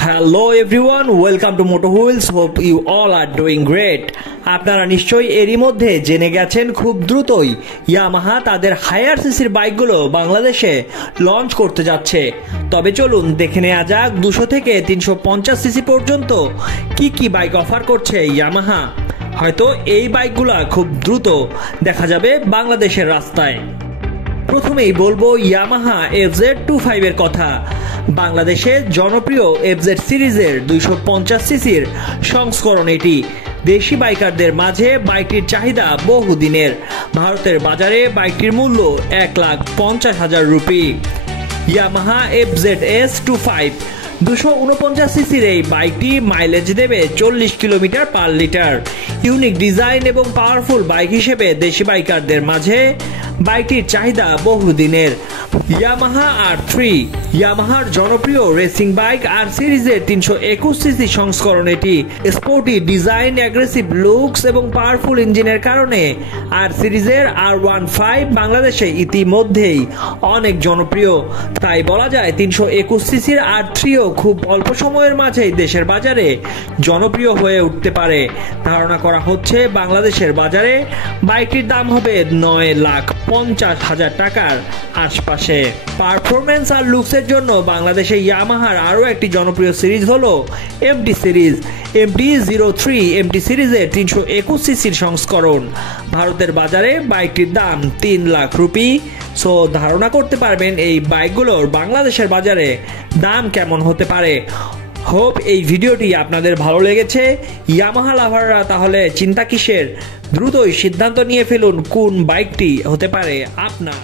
Hello everyone, welcome to Moto Wheels. Hope you all are doing great. আপনারা নিশ্চয়ই এরই মধ্যে জেনে গেছেন খুব দ্রুতই ইয়ামাহা তাদের হায়ার সিসির বাইকগুলো বাংলাদেশে লঞ্চ করতে যাচ্ছে। তবে চলুন দেখে নেওয়া যাক 200 থেকে 350 সিসি পর্যন্ত কি কি বাইক অফার করছে ইয়ামাহা। হয়তো এই বাইকগুলো খুব দ্রুত দেখা যাবে বাংলাদেশের রাস্তায়। প্রথমেই বলবো ইয়ামাহা FZ25 এর কথা। বাংলাদেশের জনপ্রিয় FZ সিরিজের 250 সিসির সংস্করণ এটি। দেশি বাইকারদের মাঝে বাইকটির চাহিদা বহুদিনের। ভারতের বাজারে বাইকটির মূল্য 1,50,000 রুপি। ইয়ামাহা FZS25 249 সিসির এই বাইকটি মাইলেজ দেবে 40 kilometre per litre. Unique design এবং পাওয়ারফুল বাইক হিসেবে দেশি বাইকারদের মাঝে বাইকটির চাহিদা বহুদিনের। ইয়ামাহা R3 ইয়ামাহার জনপ্রিয় রেসিং বাইক আর সিরিজের 321 সিসি সংস্করণ এটি। স্পোর্টি ডিজাইন, অ্যাগ্রেসিভ লুকস এবং পাওয়ারফুল ইঞ্জিনের কারণে আর সিরিজের R15 বাংলাদেশে ইতিমধ্যেই অনেক জনপ্রিয়। তাই বলা যায় 321 সিসির R3ও খুব অল্প সময়ের মাঝেই দেশের বাজারে জনপ্রিয় হয়ে উঠতে পারে। ধারণা করা হচ্ছে বাংলাদেশের বাজারে বাইকটির দাম হবে 9,50,000 টাকার আশপাশে। পারফরমেন্স আর লুকসের জন্য বাংলাদেশে ইয়ামাহার আরও একটি জনপ্রিয় সিরিজ হলো MT সিরিজ। MT-03 MT সিরিজের 321 সিসির সংস্করণ। ভারতের বাজারে বাইকটির দাম 3 লাখ রুপি। সো ধারণা করতে পারবেন এই বাইকগুলোর বাংলাদেশের বাজারে দাম কেমন হতে পারে। হোপ এই ভিডিওটি আপনাদের ভালো লেগেছে। ইয়ামাহা লাভাররা তাহলে চিন্তা কিসের, দ্রুতই সিদ্ধান্ত নিয়ে ফেলুন কোন বাইকটি হতে পারে আপনার।